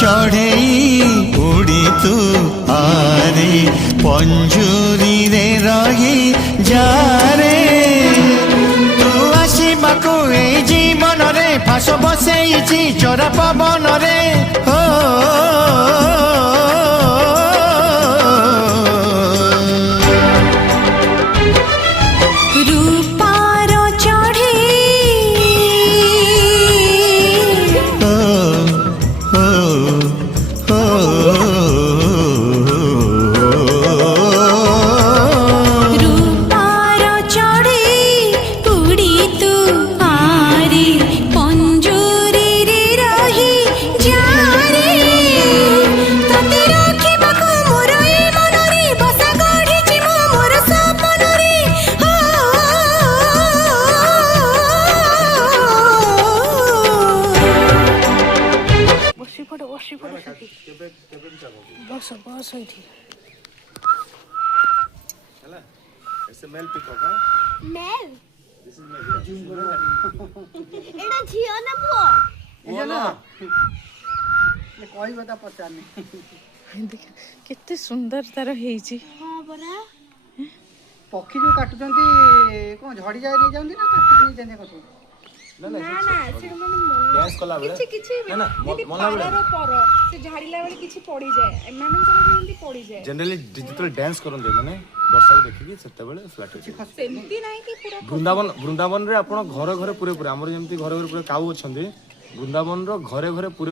चढ़े उड़ी तू आरे पंजुरी रे रही जा रे तू आसवाकू ए जीवन रे फास बसई चोरा पवन रे हो बस बस मेल पिकअप है मेल दिस इज मेल एटा झियो ना पुओ वो ना ये कोई बता पचारनी देख केते सुंदर तार हेची हां बरा पक्षी जो काटुचंती कोन झड़ी जाय नहीं जाउंदी ना काटी नहीं जाने कसो ना ना ना से माने डांस कला बेले किछि किछि ना ना मला बेले पारर पर से झाड़ीला बेले किछि पड़ी जाए एमानकर भी एंती पड़ी जाए जनरली डिजिटल डांस करन माने वर्षा को देखि सेते बेले फ्लैट हो सेमती नाही कि पूरा वृंदावन रे आपण घर घरे पूरे पूरे हमर जेमती घर घरे पूरे काऊ अछंदी वृंदावन रो घरे घरे पूरे